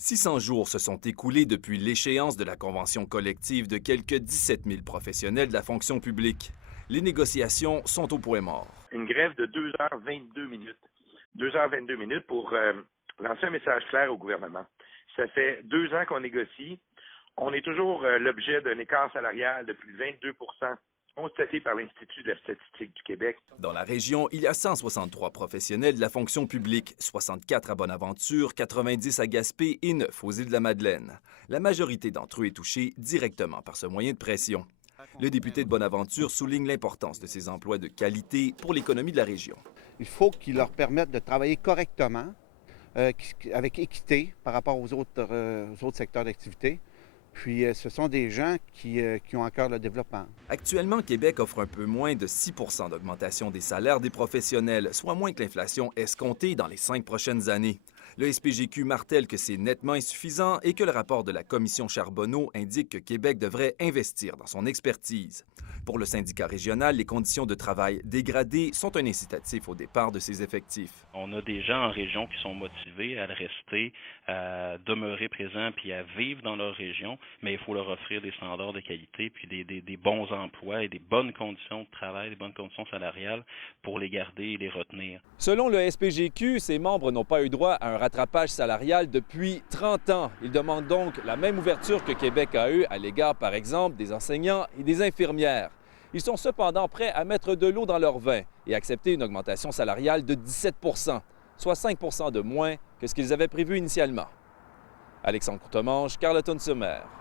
600 jours se sont écoulés depuis l'échéance de la convention collective de quelques 17 000 professionnels de la fonction publique. Les négociations sont au point mort. Une grève de 2h22 minutes. 2h22 minutes pour lancer un message clair au gouvernement. Ça fait 2 ans qu'on négocie. On est toujours l'objet d'un écart salarial de plus de 22 constaté par l'Institut de la statistique du Québec. Dans la région, il y a 163 professionnels de la fonction publique, 64 à Bonaventure, 90 à Gaspé et 9 aux Îles-de-la-Madeleine. La majorité d'entre eux est touchée directement par ce moyen de pression. Le député de Bonaventure souligne l'importance de ces emplois de qualité pour l'économie de la région. Il faut qu'ils leur permettent de travailler correctement, avec équité par rapport aux autres secteurs d'activité. Puis ce sont des gens qui ont à cœur le développement. Actuellement, Québec offre un peu moins de 6 d'augmentation des salaires des professionnels, soit moins que l'inflation escomptée dans les 5 prochaines années. Le SPGQ martèle que c'est nettement insuffisant et que le rapport de la commission Charbonneau indique que Québec devrait investir dans son expertise. Pour le syndicat régional, les conditions de travail dégradées sont un incitatif au départ de ses effectifs. On a des gens en région qui sont motivés à rester, à demeurer présents puis à vivre dans leur région, mais il faut leur offrir des standards de qualité puis des bons emplois et des bonnes conditions de travail, des bonnes conditions salariales pour les garder et les retenir. Selon le SPGQ, ses membres n'ont pas eu droit à un rattrapage salarial depuis 30 ans. Ils demandent donc la même ouverture que Québec a eue à l'égard, par exemple, des enseignants et des infirmières. Ils sont cependant prêts à mettre de l'eau dans leur vin et accepter une augmentation salariale de 17 soit 5 de moins que ce qu'ils avaient prévu initialement. Alexandre Courtemanche, Carleton-sur-Mer.